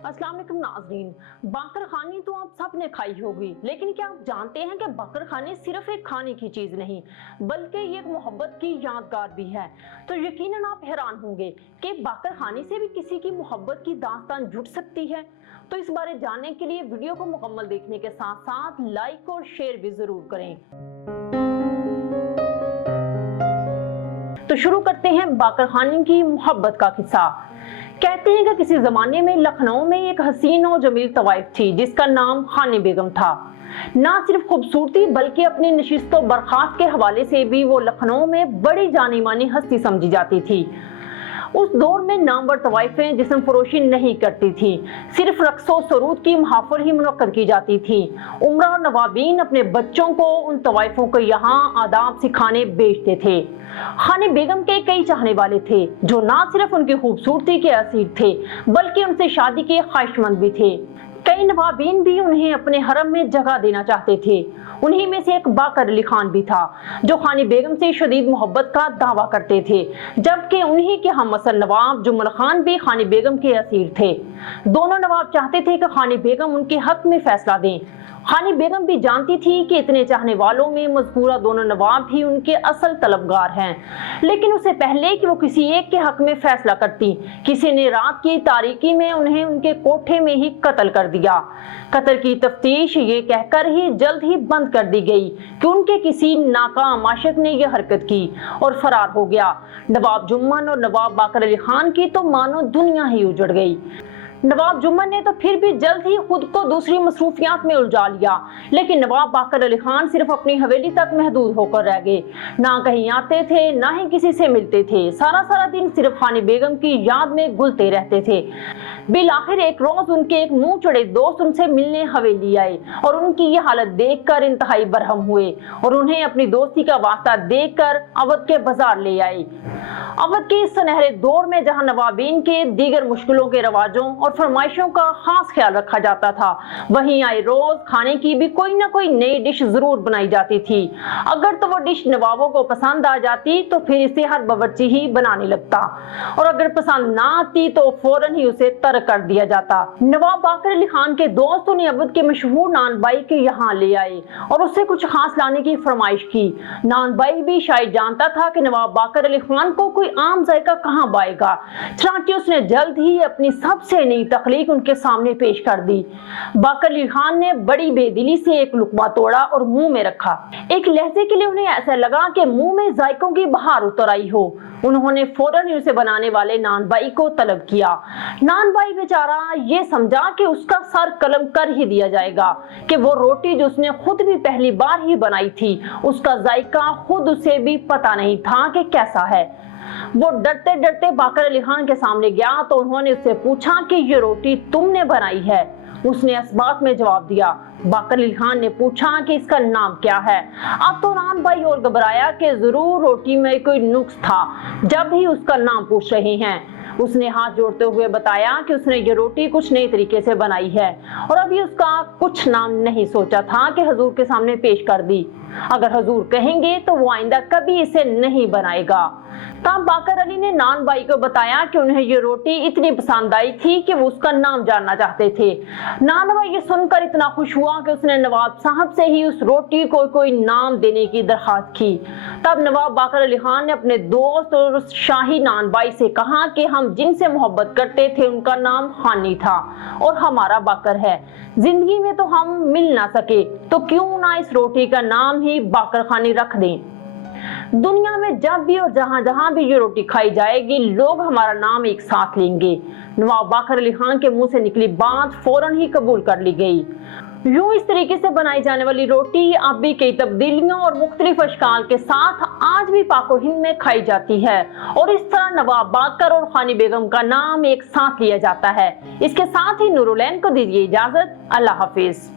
अस्सलाम वालेकुम नाज़रीन। बाकर खानी तो आप सब ने खाई होगी, लेकिन क्या आप जानते हैं कि बाकर खानी सिर्फ एक खाने की चीज़ नहीं बल्कि ये एक मोहब्बत की यादगार भी है। तो यकीनन आप हैरान होंगे कि बाकर खानी से भी किसी की मोहब्बत की दास्तान जुड़ सकती है। तो इस बारे जानने के लिए वीडियो को मुकम्मल देखने के साथ साथ लाइक और शेयर भी ज़रूर करें। तो शुरू करते हैं बाकर खानी की मोहब्बत का किस्सा। कहते हैं कि किसी जमाने में लखनऊ में एक हसीन और जमील तवाइफ थी जिसका नाम खानी बेगम था। ना सिर्फ खूबसूरती बल्कि अपनी नशिस्त व बर्खास्त के हवाले से भी वो लखनऊ में बड़ी जानी मानी हस्ती समझी जाती थी। उस दौर में नामवर तवाइफें जिस्म फरोशी नहीं करती थी, सिर्फ रक्सो सरूद की महफिल ही मुनक्कद की जाती थी। उमरा और नवाबीन अपने बच्चों को उन तवाइफों को यहाँ आदाब सिखाने भेजते थे। खानी बेगम के कई चाहने वाले थे जो ना सिर्फ उनकी खूबसूरती के असीर थे बल्कि उनसे शादी के ख्वाहिशमंद भी थे। कई नवाबीन भी उन्हें अपने हरम में जगह देना चाहते थे। उन्हीं में से एक बाकर अली खान भी था जो खानी बेगम से शदीद मोहब्बत का दावा करते थे, जबकि उन्हीं के हम असल नवाब जुम्मल खान भी खानी बेगम के असीर थे। दोनों नवाब चाहते थे कि खानी बेगम उनके हक में फैसला दें। खानी बेगम भी जानती थी कि इतने चाहने वालों में मज़कूरा दोनों नवाब ही उनके असल तलबगार हैं, लेकिन उससे पहले कि वो किसी एक के हक में फैसला करती, किसी ने रात की तारीकी में उन्हें उनके कोठे में ही कत्ल कर दिया। कत्ल की तफ्तीश ये कहकर ही जल्द ही बंद कर दी गई कि उनके किसी नाकाम आशिक ने यह हरकत की और फरार हो गया। नवाब जुम्मन और नवाब बाकर अली खान की तो मानो दुनिया ही उजड़ गई। नवाब जुम्मन ने तो फिर भी जल्द ही खुद को दूसरी मसरूफियात में उलझा लिया, लेकिन नवाब बाकर अली खान सिर्फ अपनी हवेली तक महदूद होकर रह गए। ना कहीं आते थे ना ही किसी से मिलते थे, सारा सारा दिन सिर्फ खानी बेगम की याद में गुलते रहते थे। बिल आखिर एक रोज उनके एक मुंह चढ़े दोस्त उनसे मिलने हवेली आए और उनकी ये हालत देखकर इंतहाई बरहम हुए और उन्हें अपनी दोस्ती का वास्ता देकर अवध के बाजार ले आए। अवध के इस सुनहरे दौर में जहां नवाबीन के दीगर मुश्किलों के रवाजों और फरमाइशों का खास ख्याल रखा जाता था, वहीं आए रोज खाने की भी कोई ना कोई नई डिश जरूर बनाई जाती थी। अगर तो वो डिश नवाबों को पसंद आ जाती तो फिर इसे हर बावर्ची ही बनाने लगता, और अगर पसंद ना आती तो फौरन ही उसे तर्क कर दिया जाता। नवाब बाकर अली खान के दोस्तों ने अवध के मशहूर नान बाई के यहाँ ले आए और उससे कुछ खास लाने की फरमाइश की। नान बाई भी शायद जानता था कि नवाब बाकर अली खान को कोई आम जायका कहां पाएगा, चनांचे उसने जल्द ही अपनी सबसे नई तखलीक उनके सामने पेश कर दी। बाकर अली खान ने बड़ी बेदिली से एक लुकमा तोड़ा और मुंह में रखा। एक लहजे के लिए उन्हें ऐसा लगा कि मुंह में जायकों की बहार उतर आई हो। उन्होंने फौरन ही उसे बनाने वाले नान बाई को तलब किया। नान बाई बेचारा ये समझा कि उसका सर कलम कर ही दिया जाएगा कि वो रोटी जो उसने खुद भी पहली बार ही बनाई थी, उसका जायका खुद उसे भी पता नहीं था कि कैसा है। वो डरते डरते बाकर अली खान के सामने गया तो उन्होंने उससे पूछा कि ये रोटी तुमने बनाई है? उसने असबात में जवाब दिया। बाकर अली खान ने पूछा कि इसका नाम क्या है? अब तो नान बाई और घबराया कि जरूर रोटी में कोई नुक्स था जब ही उसका नाम पूछ रहे हैं। उसने हाथ जोड़ते हुए बताया कि उसने ये रोटी कुछ नए तरीके से बनाई है और अभी उसका कुछ नाम नहीं सोचा था कि हजूर के सामने पेश कर दी। अगर हजूर कहेंगे तो वो आइंदा कभी इसे नहीं बनाएगा। तब बाकर अली ने नान बाई को बताया कि उन्हें ये रोटी इतनी पसंद आई थी कि वो उसका नाम जानना चाहते थे। नान बाई ये सुनकर इतना खुश हुआ कि उसने नवाब साहब से ही उस रोटी को कोई नाम देने की दरखास्त की। तब नवाब बाकर अली खान ने अपने दोस्त और उस शाही नान बाई से कहा कि हम जिनसे मोहब्बत करते थे उनका नाम खानी था और हमारा बाकर है। जिंदगी में तो हम मिल ना सके तो क्यों ना इस रोटी का नाम ही बाकर खानी रख दें। दुनिया में जब भी और जहां जहां भी ये रोटी खाई जाएगी लोग हमारा नाम एक साथ लेंगे। नवाब बाकर अली खान के मुंह से निकली बात फौरन ही कबूल कर ली गई। यूं इस तरीके से बनाई जाने वाली रोटी अब भी कई तब्दीलियों और मुख्तलिफ अशकाल के साथ आज भी पाको हिंद में खाई जाती है और इस तरह नवाब बाकर और खानी बेगम का नाम एक साथ लिया जाता है। इसके साथ ही नूरुलैन को दीजिए इजाजत। अल्लाह हाफिज।